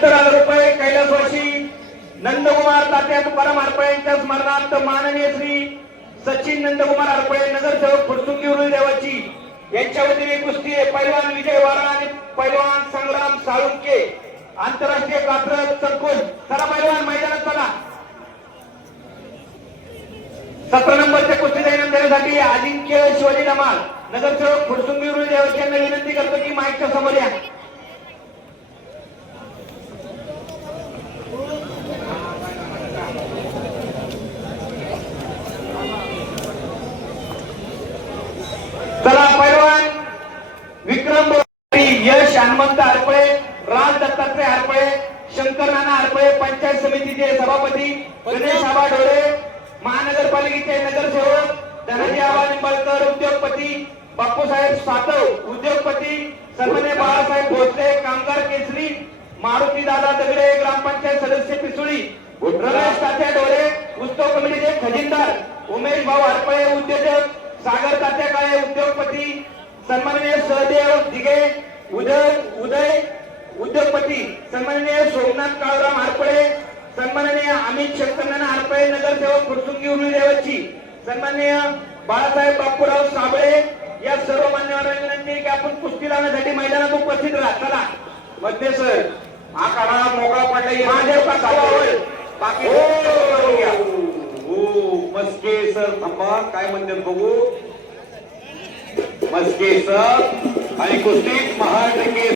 70,000 रुपये कैलासवासी नंदकुमार तात्या तुकाराम हरपळे यांच्या स्मरणार्थ माननीय श्री सचिन नंदकुमार हरपळे नगरसेवक फुरसुंगी उरुळी देवाची यांच्या वतीने कुस्ती पैलवान विजय वारा आणि पैलवान संग्राम साळुंके आंतरराष्ट्रीय कात्रज चरकोल. चला पैलवान मैदानात चला. 17 नंबरच्या कुस्ती देण्यासाठी अजिंक्य शिवाजी धमाल नगरसेवक फुरसुंगी उरुळी देवाची यांना विनंती करतो की माईकच्या समोर या. चला पैलवान विक्रम यश हनुमंत हरपळे राज दत्तात्रय हरपळे शंकर नाना हरपळे पंचायत समितीचे सभापती गणेश आबा ढोळे महानगरपालिकेचे नगरसेवक धनंजय आबा निंबाळकर उद्योगपती बापूसाहेब सातव उद्योगपती सन्मान्य बाळासाहेब भोसले कामगार केसरी मारुती दादा दगडे ग्रामपंचायत सदस्य पिसुळी रमेश तात्या ढोळे उत्सव कमिटीचे खजिनदार उमेश भाऊ हरपळे उद्योजक सागर तात्या काळे उद्योगपती सन्माननीय सहदेव दिघे उदय उद्योगपती सन्माननीय सोमनाथ काळराम हरपळे सन्माननीय अमित शंकरनाना हरपळे नगरसेवक फुरसुंगी उरुळी देवाची सन्माननीय बाळासाहेब बापूराव साबळे या सर्व मान्यवरांना विनंती की आपण कुस्ती लावण्यासाठी मैदानात उपस्थित राहा. चला मध्ये सर हा काढा मोकळा पडला माझ्या बाकी मस्के सर थांबा काय म्हणतात बघू. मस्के सर आणि कुस्ती महाराष्ट्र